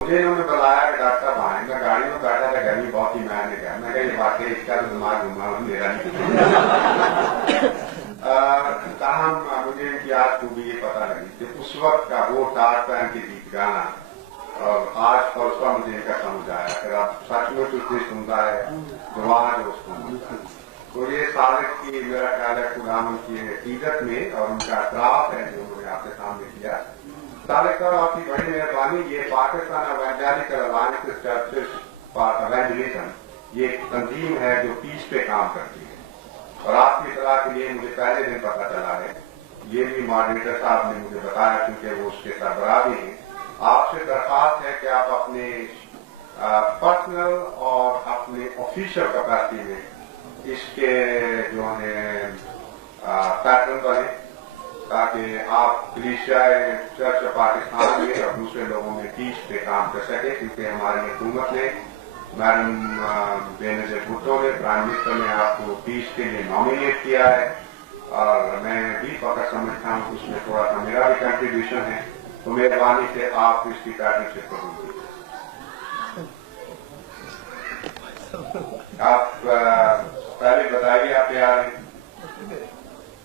मुझे इन्होंने बुलाया कि डॉक्टर साहब आए, मैं गाड़ी में बैठा था, गर्मी बहुत ही मैंने कहा, मैं ये बात इसका तो दिमाग घुमा मेरा नहीं कहा मुझे इनकी आज खूबी ये पता लगी कि उस वक्त का वो टाट पहन के गीत गाना और आज और उसका मुझे इनका समझ आया कि आप सच में कुछ भी सुनता है दुआ जो उसको मिलता है। तो ये सालिक की मेरा ख्याल है खुदाम की इज्जत में और उनका क्राफ है जो उन्होंने आपके सामने किया। सालिक साहब आपकी बड़ी मेहरबानी। ये Pakistan evangelical alliance churches for evangelism ये तंजीम है जो पीस पे काम करती है और आपकी इतला के लिए मुझे पहले दिन पता चला है। ये भी मॉडरेटर साहब ने मुझे बताया क्योंकि वो उसके सरबराह भी हैं। आपसे दरखास्त है कि आप अपने पर्सनल और अपने ऑफिशियल कैपेसिटी में इसके जो है पैटर्न बने ताकि आप कलीसिया चर्च पाकिस्तान में और दूसरे लोगों में पीस पे काम कर सके क्योंकि हमारी हुकूमत ने मैडम बेनजीर भुट्टो ने प्राइम मिनिस्टर ने आपको पीस के लिए नॉमिनेट किया है और मैं भी फकर समझता हूँ उसमें थोड़ा सा मेरा भी कंट्रीब्यूशन है। तो मेहरबानी से आप इसकी पार्टनरशिप करूंगी। आप पहले बताइए आप तैयार हैं?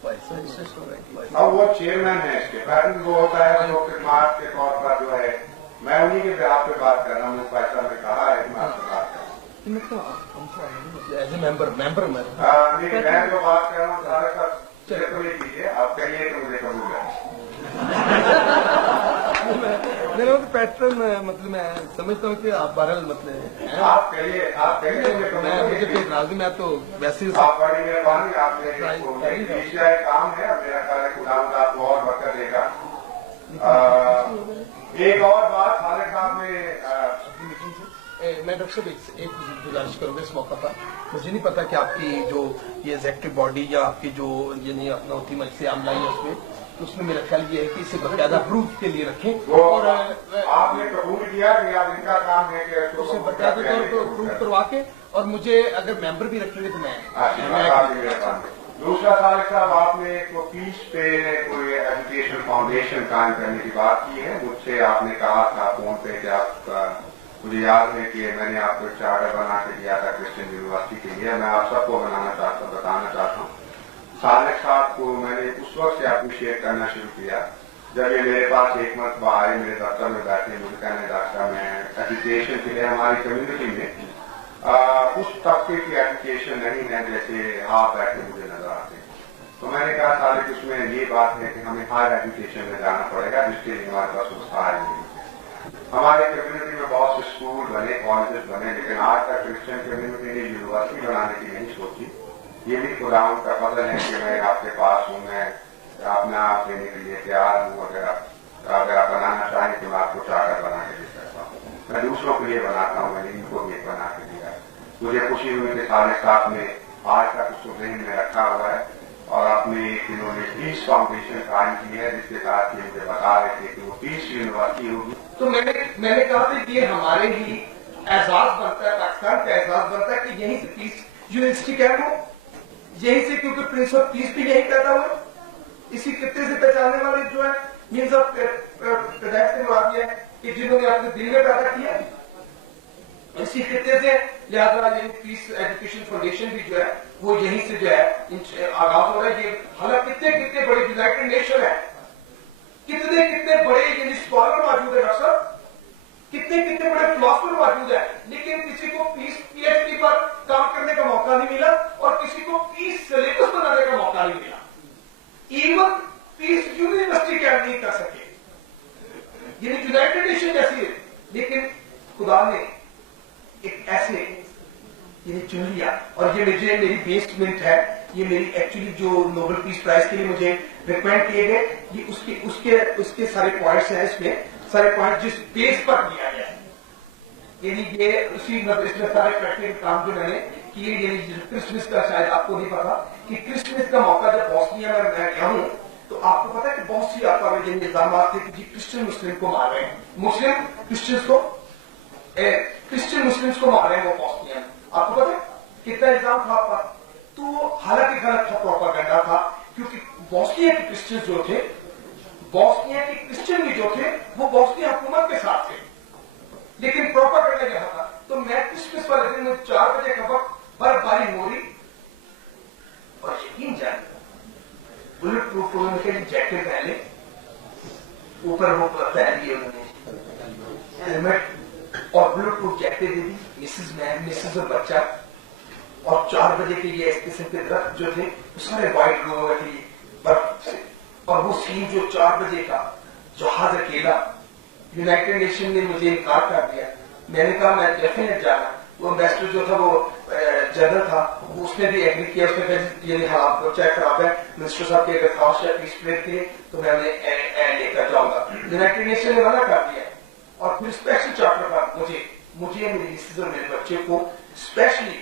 अब वो चेयरमैन है इसके पैटर्न वो होता है जो खिदमात के तौर पर जो है मैं उन्हीं के आप पे बात कर रहा हूँ। फैसला ने कहा है मैं आपसे बात कर रहा हूँ एज ए मेंबर नहीं मैं जो बात कर रहा हूँ सारे का चेक नहीं कीजिए आप कहिए तो मुझे कबूल है। मेरा तो पैटर्न मतलब मैं समझता हूँ कि आप बहरहाल मतलब आप कहिए मैं मुझे कोई राजी मैं तो वैसे ही आप बड़ी मेहरबानी आपने काम है मेरा ख्याल है खुदा आपको और बरकत देगा। एक और बात खालिद साहब ने मैं डॉक्टर साहब एक गुजारिश करूंगा इस मौका पर। मुझे नहीं पता कि आपकी जो ये एग्जेक्टिव बॉडी या आपकी जो यानी अपना होती मजलिस आमला है उसमें मेरा ख्याल ये है कि इसे बकायदा प्रूफ के लिए रखें और आपने कबूल किया कि आप इनका काम है कि उसे बकायदा तौर पर प्रूफ करवा के और मुझे अगर मेंबर भी रखेंगे तो मैं दूसरा सालिक साहब आपने को पीस पे कोई एजुकेशन फाउंडेशन कायम करने की बात की है। मुझसे आपने कहा था फोन पे कि आप मुझे याद है कि मैंने आपको चार्टर बना के दिया था क्रिश्चियन यूनिवर्सिटी के लिए। मैं आप सबको बताना चाहता हूँ सालिक साहब को मैंने उस वक्त से अप्रिशिएट करना शुरू किया जब ये मेरे पास एक मरतबा आए मेरे दफ्तर में बैठे मुझे कहने डॉक्टर मैं एजुकेशन के लिए हमारी कम्युनिटी में उस तबके की एजुकेशन नहीं है जैसे आप बैठे मुझे नजर आते हैं। तो मैंने कहा सालिक उसमें ये बात है कि हमें हायर एजुकेशन में जाना पड़ेगा जिसके लिए हमारे पास उत्साह नहीं है। हमारे कम्युनिटी में बहुत से स्कूल बने कॉलेजेस बने लेकिन आज तक क्रिश्चियन कम्युनिटी ने यूनिवर्सिटी बनाने की नहीं सोची। ये भी खुदावन का फजल है कि मैं आपके पास हूँ मैं अपना आप देने के लिए तैयार हूँ। अगर आप बनाना चाहें तो मैं आपको चार्टर बना के दे सकता हूँ। मैं दूसरों के लिए बनाता हूँ मैंने इनको भी बना के दिया है। मुझे खुशी हुई कि साले साथ में आज तक उसको जहन में रखा हुआ है और अपने इन्होंने पीस फाउंडेशन कायम की है जिसके साथ ये मुझे बता रहे थे कि वो पीस यूनिवर्सिटी होगी। तो मैंने कहा था कि ये हमारे ही एहसास बनता है पाकिस्तान का एहसास बनता है कि यहीं से पीस यूनिवर्सिटी क्या हो यहीं से क्योंकि प्रिंस ऑफ पीस भी यही पैदा हुआ इसी खित्ते से पहचानने वाले जो है मीन्स ऑफ पैदाइश के बाद है कि जिन्होंने अपने दिल में पैदा किया इसी खित्ते से लिहाजा ये पीस एजुकेशन फाउंडेशन भी जो है वो यहीं से जो है आगाज हो रहा है। ये हालांकि कितने बड़े यूनाइटेड नेशन है कितने बड़े यानी स्कॉलर मौजूद है डॉक्टर कितने बड़े फिलोसफर मौजूद है लेकिन किसी को पीस पीएचडी पर काम करने का मौका नहीं मिला और किसी को पीस सिलेबस बनाने का मौका नहीं मिला। इवन पीस यूनिवर्सिटी क्या नहीं कर सके यानी यूनाइटेड नेशन जैसी है लेकिन खुदा ने एक ऐसे ये चुन लिया और ये मेरी बेसमेंट है ये मेरी एक्चुअली जो नोबेल पीस प्राइज के लिए मुझे रिकमेंड किए गए ये उसके सारे पॉइंट्स हैं इसमें सारे पॉइंट जिस बेस पर दिया गया है यानी ये उसी इसमें सारे प्रैक्टिकल काम जो मैंने किए यानी क्रिसमस का शायद आपको नहीं पता कि क्रिसमस का मौका जब बॉस्निया में मैं गया हूँ तो आपको पता है कि बहुत सी आपका में जिन इल्जाम थे कि जी क्रिश्चियन मुस्लिम को मार रहे हैं मुस्लिम क्रिश्चियंस को मार रहे हैं वो बॉस्निया में आपको पता है कितना इल्जाम था आपका। तो हालांकि गलत था प्रोपागेंडा था क्योंकि बॉस्निया के क्रिश्चियन जो थे बॉस्निया के क्रिश्चियन भी जो थे वो बॉस्निया हुकूमत के साथ थे क्रिसमस वाले दिन में 4 बजे का वक्त बर्फबारी हो रही, और यकीन जाए बुलेट प्रूफ उन्होंने के जैकेट पहले, ऊपर वो पहन लिए उन्होंने हेलमेट और बुलेट प्रूफ जैकेट दे दी, मिसेज और बच्चा, और 4 बजे के ये इस किस्म के दरख्त जो थे वो सारे व्हाइट हो गए थे बर्फ से, और वो सीन जो 4 बजे का जहाज अकेला, यूनाइटेड नेशन ने मुझे इनकार कर दिया। मैंने कहा मैं डेफिनेट जाना, वो एम्बेसडर जो था वो जनरल था, उसने भी एग्री किया, उसने कहा ये हालात चाहे खराब है, मिनिस्टर साहब की अगर खास है पीस प्रेयर के लिए तो मैं उन्हें लेकर जाऊंगा। यूनाइटेड नेशन ने मना कर दिया, और फिर स्पेशल चार्टर का मुझे मेरी मिसेज और मेरे बच्चे को स्पेशली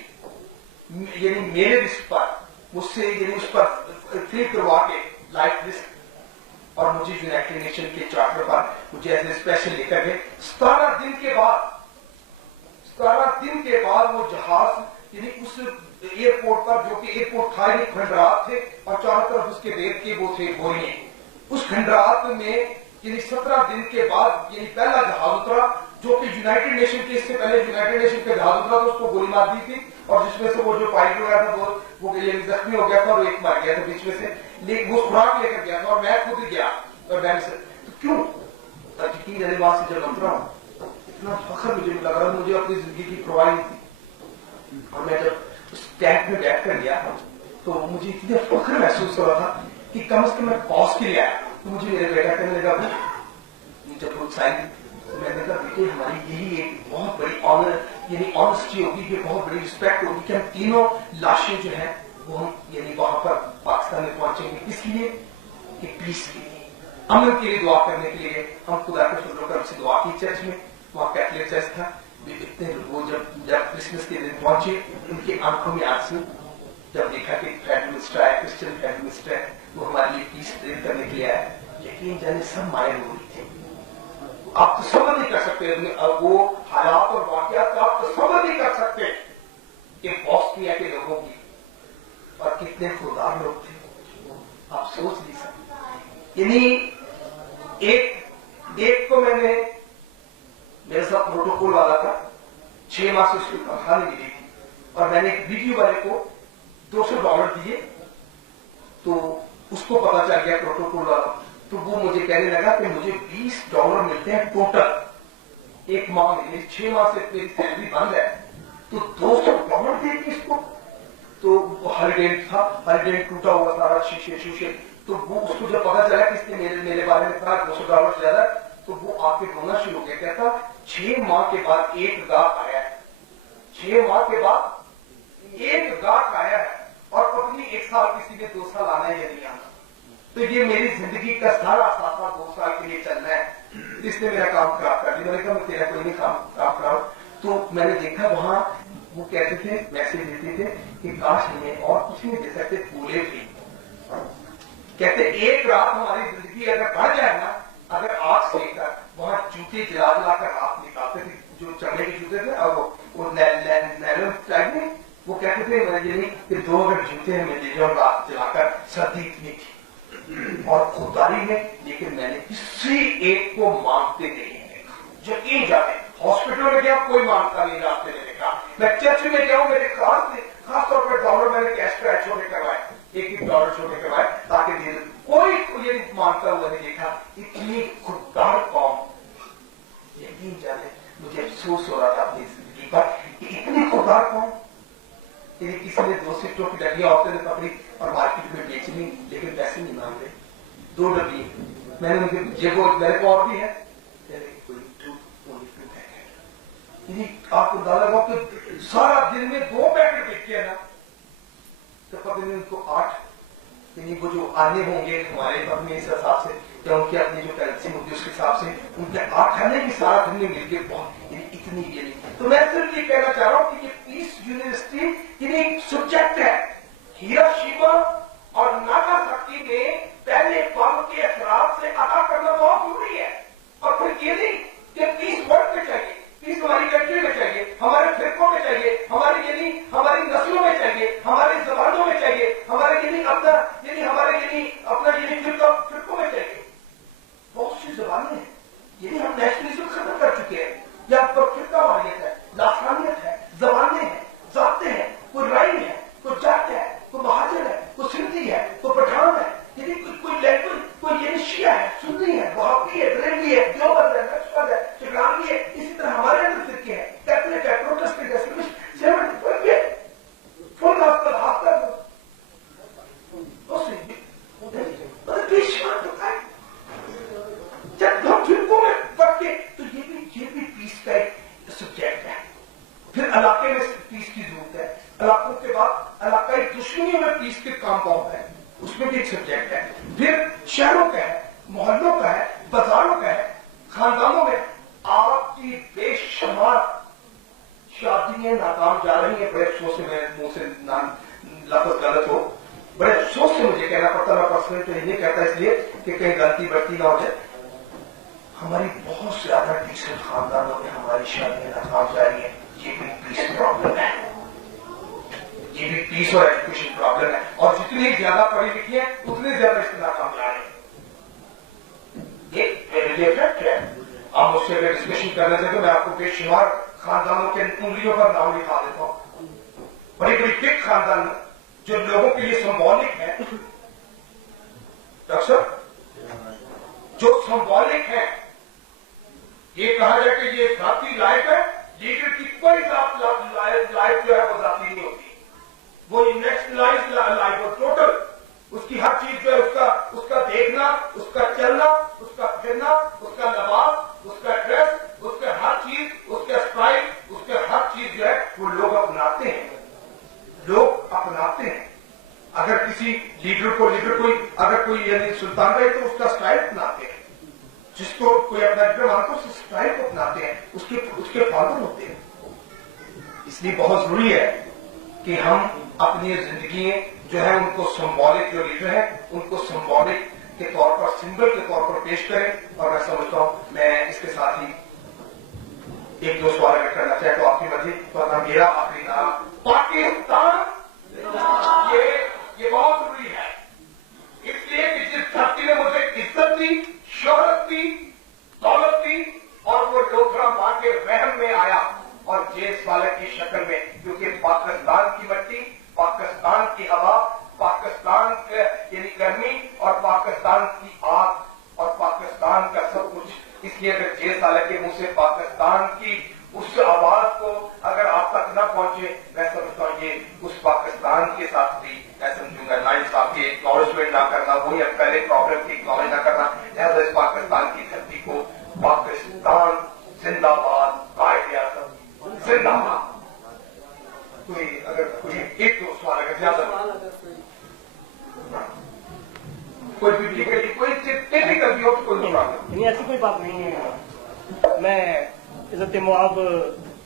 यानी मेरे रिस्क पर मुझसे यानी उस पर फ्री करवा के लाइफ रिस्क, और मुझे यूनाइटेड नेशन के चार्टर पर मुझे ऐसे स्पेशल लेकर गए। 17 दिन के बाद वो जहाज यानी उस एयरपोर्ट पर, जो कि एयरपोर्ट था यानी खंडरात थे और चारों तरफ उसके रेत के वो थे गोइने, उस खंडरात में यानी 17 दिन के बाद यानी पहला जहाज उतरा, जो कि यूनाइटेड नेशन के, इससे पहले यूनाइटेड नेशन का जहाज उतरा तो उसको गोली मार दी थी, और जिसमें से वो जो पायलट गया था वो यानी जख्मी हो गया था और एक मार गया था बीच में से, लेकिन वो खुराक लेकर गया था और मैं खुद गया, और मैंने तो क्यों यकीन जाने वहां से जब उतरा इतना फख्र मुझे लग रहा, मुझे अपनी जिंदगी की परवाह नहीं थी, और मैं जब उस टैंक में बैठ कर गया तो मुझे इतने फख्र महसूस हो रहा था कि कम से कम मैं पॉज के लिए आया। तो मुझे मेरे बेटा कहने लगा जब प्रोत्साहन, तो मैंने कहा बेटे हमारी यही एक बहुत बड़ी ऑनर यानी ऑनेस्टी होगी, ये बहुत बड़ी रिस्पेक्ट होगी कि हम तीनों लाशें जो है वो हम यानी वहां पर पाकिस्तान में पहुंचेंगे, इसलिए कि पीस के लिए, अमन के लिए दुआ करने के लिए। हम खुदा के फजल करम से दुआ की चर्च में, वहां कैथलिक चर्च था, इतने वो जब क्रिसमस के दिन पहुंचे उनकी आंखों में आंसू, जब देखा कि प्राइम मिनिस्टर आया, क्रिश्चियन प्राइम मिनिस्टर है, वो हमारे लिए पीस प्रेयर करने के लिए आया, यकीन जाने सब माए हो रही थी। आप तो समझ नहीं कर सकते वो हालात और वाकयात, आप तो समझ नहीं कर सकते कि बॉस्निया के लोगों की और कितने खुदार लोग थे, आप सोच नहीं सकते। यानी एक को मैंने, मेरे साथ प्रोटोकॉल वाला था, 6 माह से उसकी तनख्वाह नहीं मिली थी, और मैंने एक वीडियो वाले को $200 दिए, तो उसको पता चल गया प्रोटोकॉल वाला, तो वो मुझे कहने लगा कि मुझे $20 मिलते हैं टोटल एक माह में, मेरी 6 माह से मेरी सैलरी बंद है, तो $200 दे के इसको, तो हरिडेंट था, हरिडेंट टूटा हुआ सारा शीशे, तो वो उसको जब पता चला कि इसने मेरे बारे में कहा $200 से ज्यादा, तो वो आके रोना शुरू हो गया, कहता 6 माह के बाद एक गाहक आया है, 6 माह के बाद एक गाहक आया है, और पत्नी 1 साल, किसी ने 2 साल आना है या नहीं आना, तो ये मेरी जिंदगी का सारा साथा 2 साल के लिए चलना है, इसने मेरा काम खराब कर दिया। मैंने कहा तेरा कोई नहीं काम खराब, तो मैंने देखा वहां वो कहते थे, मैसेज देते थे कि काश हमें और कुछ नहीं दे सकते, फूले भी, कहते एक रात हमारी जिंदगी अगर बढ़ जाए ना, अगर आग सेकर वहां जूते जला कर रात निकालते थे, जो चमड़े के जूते थे, और वो नैनो टाइप में, वो कहते थे यानी कि 2 अगर जूते हमें दे जाओ रात जलाकर, सर्दी इतनी थी और खुदारी में, लेकिन मैंने किसी एक को मांगते नहीं देखा। यकीन जाने हॉस्पिटल में गया, कोई मांगता नहीं रास्ते में देखा, मैं चर्च में गया हूं, मेरे खासतौर पर डॉलर मैंने कैश पे छोटे करवाए, $1 छोटे करवाए, ताकि कोई ये मानता हुआ नहीं देखा। इतनी खुददार कौम, यकीन जाने मुझे अफसोस हो रहा था अपनी जिंदगी पर कि इतनी खुददार कौम, किसी ने 2 सिफ्टों की डब्बियां औरतें ने पकड़ी और मार्केट में बेच ली, लेकिन पैसे नहीं मांग रहे। 2 डब्बी मैंने उनके ये वो मेरे को और भी है, आपको अंदाजा लगा कि सारा दिन में 2 पैकेट बेचे है ना, तो पता नहीं उनको 8, यानी वो जो आने होंगे हमारे अपने इस हिसाब से, या उनकी अपनी जो करेंसी होगी उसके हिसाब से, उनके 8 आने की सारा दिन में मिलकर बहुत इतनी गेली। तो मैं सिर्फ ये कहना चाह रहा हूं कि ये पीस यूनिवर्सिटी एक सब्जेक्ट है, हिरोशिमा और नागासाकी में पहले बम के असरात से आगाह करना बहुत जरूरी है, और फिर ये नहीं कि पीस वर्ल्ड में चाहिए, पीस हमारी कंट्री में चाहिए, हमारे फिरकों में चाहिए, हमारी नस्लों में चाहिए, हमारी जबानों में चाहिए, हमारे अपना फिरकों में चाहिए। बहुत सी जबानें हैं, हम नेशनलिज्म खत्म कर चुके हैं, या फिरका वालियत है, लासानियत है, का एक सब्जेक्ट है। फिर इलाके में पीस की जरूरत है, इलाकों के बाद इलाकाई दुश्मनियों में पीस के कॉम्पाउंड है, उसमें भी एक सब्जेक्ट है। फिर शहरों का है, मोहल्लों का है, बाजारों का है, खानदानों में आपकी बेशुमार शादियां नाकाम जा रही हैं। बड़े अफसोस से, मैं मुंह से नाम लफ्ज गलत हो, बड़े अफसोस से मुझे कहना पड़ता, मैं पर्सनली तो नहीं कहता इसलिए कि कहीं गलती बढ़ती ना हो जाए। हमारी बहुत ज्यादा डिसेंट खानदानों में हमारी शादियां नाकाम जा रही है। ये भी पीस प्रॉब्लम है, ये भी पीस और एजुकेशन प्रॉब्लम है। और जितनी ज्यादा पढ़ी लिखी है उतने ज्यादा इसमें नाकाम जा रहे हैं। ये इफेक्ट है। आप मुझसे अगर डिस्कशन करना चाहते तो मैं आपको बेशुमार खानदानों के उंगलियों पर नाम लिखा देता हूं, बड़ी बड़ी बिग खानदान जो लोगों के लिए सिंबॉलिक है। डॉक्टर साहब, जो सिंबॉलिक है, ये कहा जाए कि ये जाती लाइफ है, लीडर की कोई लाइफ जो है वो जाती नहीं होती, वो इंडेक्शनलाइज लाइफ हो टोटल। उसकी हर चीज जो है, उसका देखना, उसका चलना, उसका फिरना, उसका लबास, उसका ड्रेस, उसका हर चीज, उसका स्टाइल, उसका हर चीज जो है वो लोग अपनाते हैं, लोग अपनाते हैं। अगर किसी लीडर कोई अगर कोई यानी सुल्तान रहे तो उसका स्टाइल अपनाते हैं, जिसको कोई अपना लीडर मानता है उस स्टाइल को अपनाते हैं, उसके फॉलोअर होते हैं। इसलिए बहुत जरूरी है कि हम अपनी जिंदगी जो है उनको सिंबॉलिक, जो लीडर है उनको सिंबॉलिक के तौर पर, सिंबल के तौर पर पेश करें। और मैं समझता हूं, मैं इसके साथ ही एक दो सवाल अगर करना चाहे तो आपकी मर्जी। तो मेरा आखिरी नाम पाकिस्तान, ये बहुत जरूरी है, इसलिए कि जिस धरती ने मुझे इज्जत दी, शोहरत दी, दौलत दी, और वो लोथरा मार के वहम में आया और जेस वाले की शक्ल में, क्योंकि पाकिस्तान की मिट्टी, पाकिस्तान की हवा, पाकिस्तान यानी गर्मी और पाकिस्तान की आग और पाकिस्तान का सब कुछ। इसलिए अगर जेस वाले के मुंह से पाकिस्तान की उस आवाज को अगर आप तक न पहुंचे, मैं समझता हूं ये उस पाकिस्तान के साथ भी मैं समझूंगा नाइट साहब के एक्नॉलेजमेंट ना करना, वही पहले प्रॉब्लम की एक्नॉलेज ना करना। लिहाजा इस पाकिस्तान की धरती को पाकिस्तान जिंदाबाद, कायदे आज़म जिंदाबाद। कोई अगर कोई एक दो सवाल अगर ज्यादा कोई टेक्निकल भी हो तो कोई प्रॉब्लम नहीं, ऐसी कोई बात नहीं है। मैं इज्जत मुआब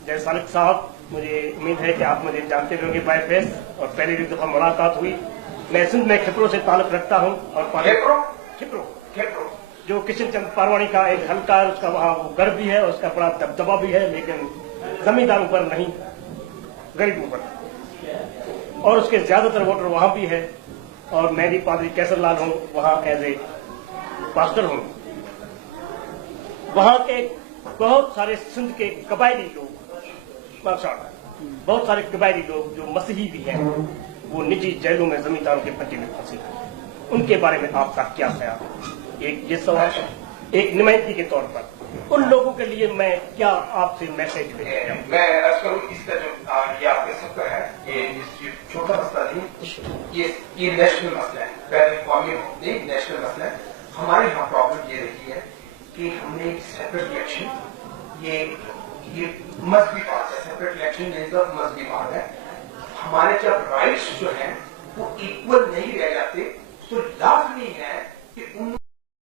जय सालिक साहब, मुझे उम्मीद है कि आप मुझे जानते होंगे बाय फेस, और पहले भी दफा मुलाकात हुई। मैं सिंध में खिपरो से ताल्लुक रखता हूँ, और खिपरो जो किशन चंद पारवाणी का एक हल्का है, उसका वहाँ वो गर्व भी है, उसका बड़ा दबदबा भी है, लेकिन जमींदारों पर नहीं, गरीबों पर। और उसके ज्यादातर वोटर वहां भी है, और मैं भी पादरी कैसर लाल हूँ, वहां एज ए पास्टर हूँ। वहां के बहुत सारे सिंध के कबायली लोग, बहुत सारे कबायली लोग जो मसीही भी हैं, वो निजी जेलों में जमींदारों के पट्टी में फंसे हैं। उनके बारे में आपका क्या ख्याल है? एक ये सवाल एक नुमाइंदगी के तौर पर उन लोगों के लिए मैं क्या आपसे मैसेज भेजा? मैं अर्ज करूं, इसका जो ये आपके सबका है, ये छोटा मसला नहीं, ये नेशनल मसला है, बैन कौमी नहीं, नेशनल मसला है। हमारे यहाँ प्रॉब्लम ये रही है कि हमने सेपरेट इलेक्शन, ये मजहबी बात है, सेपरेट इलेक्शन मजहबी बात है। हमारे जब राइट्स जो है वो इक्वल नहीं रह जाते तो लाजमी है कि उन